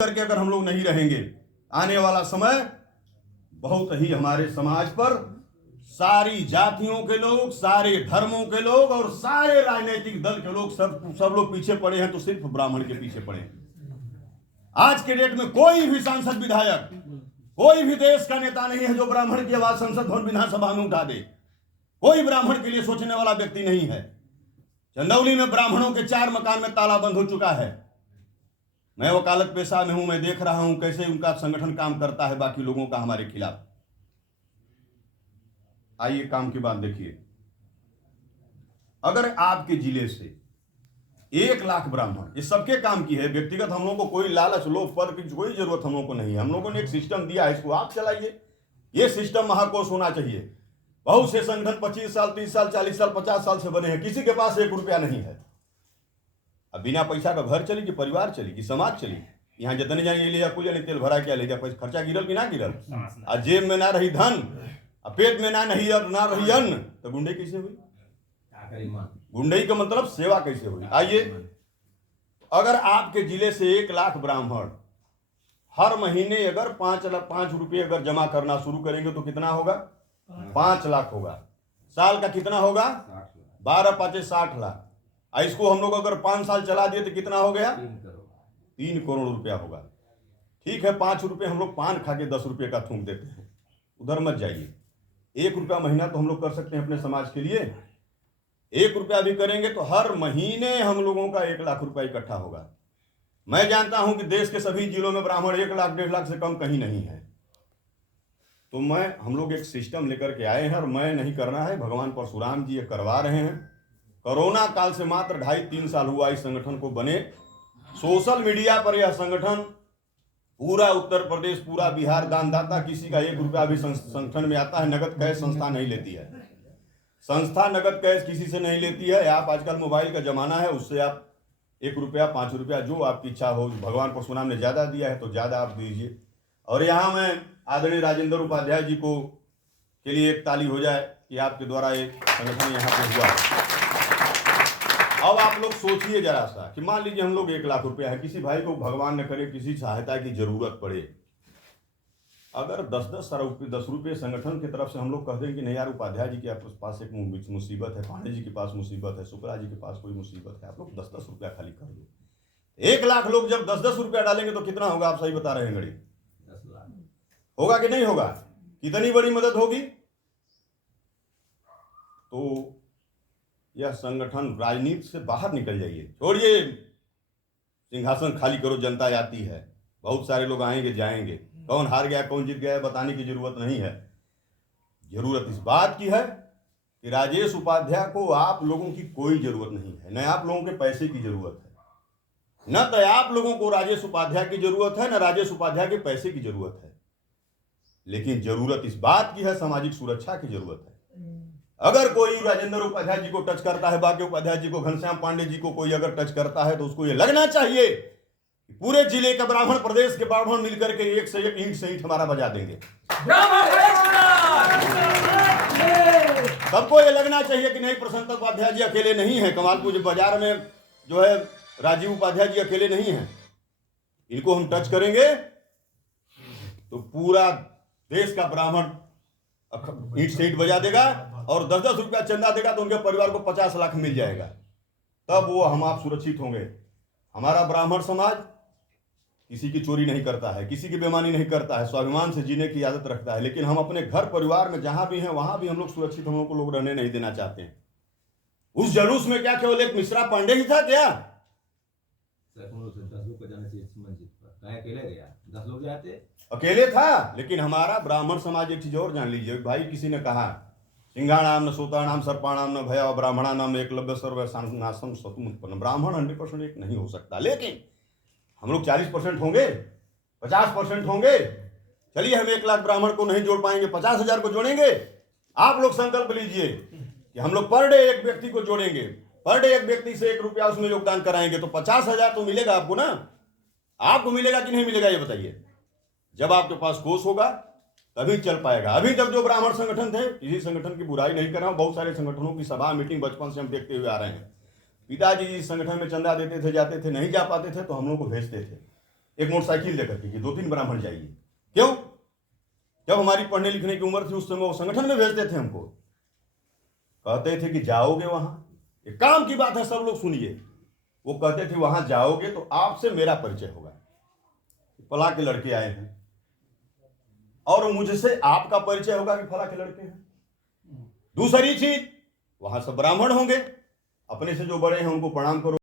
करके अगर हम लोग नहीं रहेंगे, आने वाला समय बहुत ही हमारे समाज पर सारी जातियों के लोग, सारे धर्मों के लोग और सारे राजनीतिक दल के लोग सब लोग पीछे पड़े हैं, तो सिर्फ ब्राह्मण के पीछे पड़े हैं। आज के डेट में कोई भी सांसद विधायक, कोई भी देश का नेता नहीं है जो ब्राह्मण की आवाज संसद भवन विधानसभा में उठा दे। कोई ब्राह्मण के लिए सोचने वाला व्यक्ति नहीं है। चंदौली में ब्राह्मणों के 4 मकान में ताला बंद हो चुका है। मैं वकालत पेशा में हूं, मैं देख रहा हूं कैसे उनका संगठन काम करता है बाकी लोगों का हमारे खिलाफ। आइए काम की बात देखिए। अगर आपके जिले से 1 लाख ब्राह्मण, ये सबके काम की है, व्यक्तिगत हम लोगों को कोई लालच लोभ पद की कोई जरूरत हम लोगों को नहीं है। हम लोगों ने एक सिस्टम दिया है, इसको आप चलाइए। ये सिस्टम महाकोश होना चाहिए। बहुत से संगठन 25 साल 30 साल 40 साल 50 साल से बने हैं, किसी के पास 1 रुपया नहीं है। अब बिना पैसा का घर चली कि परिवार चली कि समाज चली? यहाँ जितने जाए ये ले जा पूजा नहीं, तेल भरा क्या ले जा, पैसा खर्चा गिरल कि ना गिरल? और जेब में ना रही धन, पेट में ना रही अन्न, तो गुंडे कैसे हुई? गुंडई का मतलब सेवा कैसे हुई? आइए, अगर आपके जिले से 1 लाख ब्राह्मण हर महीने अगर 5 रुपये अगर जमा करना शुरू करेंगे तो कितना होगा? 5 लाख होगा। साल का कितना होगा? 12 5 60 लाख। इसको हम लोग अगर 5 साल चला दिए तो कितना हो गया? 3 करोड़ रुपया होगा। ठीक है, 5 रुपये हम लोग पान खा के 10 रुपये का थूक देते हैं, उधर मत जाइए। 1 रुपया महीना तो हम लोग कर सकते हैं अपने समाज के लिए। 1 रुपया भी करेंगे तो हर महीने हम लोगों का 1 लाख रुपया इकट्ठा होगा। मैं जानता हूं कि देश के सभी जिलों में ब्राह्मण 1 लाख 1.5 लाख से कम कहीं नहीं है। तो हम लोग एक सिस्टम लेकर के आए हैं, और मैं नहीं करना है, भगवान परशुराम जी ये करवा रहे हैं। कोरोना काल से मात्र 2.5-3 साल हुआ इस संगठन को बने। सोशल मीडिया पर यह संगठन पूरा उत्तर प्रदेश, पूरा बिहार दानदाता, किसी का 1 रुपया भी संगठन में आता है। नगद कैश संस्था नहीं लेती है। संस्था नगद कैश किसी से नहीं लेती है। आप आजकल मोबाइल का जमाना है, उससे आप 1 रुपया 5 रुपया जो आपकी इच्छा हो, भगवान परशुराम ने ज्यादा दिया है तो ज्यादा आप दीजिए। और यहाँ मैं आदरणीय राजेंद्र उपाध्याय जी को के लिए एक ताली हो जाए कि आपके द्वारा एक संगठन यहाँ पे हुआ। अब आप लोग सोचिए जरा सा कि मान लीजिए हम लोग 1 लाख रुपया है, किसी भाई को भगवान न करे किसी सहायता की जरूरत पड़े, अगर 10 रुपये संगठन की तरफ से हम लोग कह दें कि नहीं यार उपाध्याय जी के आपके पास एक मुसीबत है, पांडे जी के पास मुसीबत है, शुक्ला जी के पास कोई मुसीबत है, आप लोग 10 रुपया खाली कर दो। 1 लाख लोग जब 10 रुपया डालेंगे तो कितना होगा? आप सही बता रहे हैं गणित? 10 लाख होगा कि नहीं होगा? कितनी बड़ी मदद होगी? तो यह संगठन राजनीति से बाहर निकल जाइए, छोड़िए सिंहासन खाली करो, जनता आती है, बहुत सारे लोग आएंगे जाएंगे, कौन हार गया कौन जीत गया बताने की जरूरत नहीं है। जरूरत इस बात की है कि राजेश उपाध्याय को आप लोगों की कोई जरूरत नहीं है, न आप लोगों के पैसे की जरूरत है, न तो आप लोगों को राजेश उपाध्याय की जरूरत है, न राजेश उपाध्याय के पैसे की जरूरत है। लेकिन जरूरत इस बात की है, सामाजिक सुरक्षा की जरूरत है। अगर कोई राजेंद्र उपाध्याय जी को टच करता है, बाकी उपाध्याय जी को, घनश्याम पांडे जी को कोई अगर टच करता है तो उसको ये लगना चाहिए कि पूरे जिले का ब्राह्मण, प्रदेश के ब्राह्मण मिलकर के एक से एक ईंट से ईंट हमारा बजा देंगे। सबको ये लगना चाहिए कि नहीं प्रसन्न उपाध्याय जी अकेले नहीं है, कमालपुर बाजार में जो है राजीव उपाध्याय जी अकेले नहीं है। इनको हम टच करेंगे तो पूरा देश का ब्राह्मण ईंट से ईंट बजा देगा, और 10 रुपया चंदा देगा तो उनके परिवार को 50 लाख मिल जाएगा। तब वो हम आप सुरक्षित होंगे। हमारा ब्राह्मण समाज किसी की चोरी नहीं करता है, किसी की बेईमानी नहीं करता है, स्वाभिमान से जीने की आदत रखता है। लेकिन हम अपने घर परिवार में जहां भी हैं वहां भी हम लोग सुरक्षित, हम लोग को लोग रहने नहीं देना चाहते हैं। उस जुलूस में क्या केवल एक मिश्रा पांडे ही था क्या? 10 लोग जाते, अकेले था। लेकिन हमारा ब्राह्मण समाज एक चीज और जान लीजिए भाई, किसी ने कहा सिंहाणाम न सोताणाम सर्पाणाम न भया ब्राह्मणानाम एकलव्य सर्वनाशम स्वतुमुत्पन्न। ब्राह्मण 100% एक नहीं हो सकता, लेकिन हम लोग 40% होंगे, 50% होंगे। चलिए हम 1 लाख ब्राह्मण को नहीं जोड़ पाएंगे, 50,000 को जोड़ेंगे। आप लोग संकल्प लीजिए कि हम लोग पर डे एक व्यक्ति को जोड़ेंगे, पर डे एक व्यक्ति से 1 रुपया उसमें योगदान कराएंगे तो 50,000 तो मिलेगा आपको ना। आपको मिलेगा कि नहीं मिलेगा ये बताइए? जब आपके पास कोष होगा तभी चल पाएगा। अभी तक जो ब्राह्मण संगठन थे, किसी संगठन की बुराई नहीं कर रहा हूं, बहुत सारे संगठनों की सभा मीटिंग बचपन से हम देखते हुए आ रहे हैं। पिताजी इस संगठन में चंदा देते थे, जाते थे, नहीं जा पाते थे तो हम लोग को भेजते थे एक मोटरसाइकिल लेकर के कि 2-3 ब्राह्मण जाइए। क्यों? जब हमारी पढ़ने लिखने की उम्र थी उस समय वो संगठन में भेजते थे हमको, कहते थे कि जाओगे वहां, एक काम की बात है, सब लोग सुनिए, वो कहते थे वहां जाओगे तो आपसे मेरा परिचय होगा, फला के लड़के आए हैं, और मुझसे आपका परिचय होगा कि फला के लड़के हैं। दूसरी चीज, वहां सब ब्राह्मण होंगे, अपने से जो बड़े हैं उनको प्रणाम करो।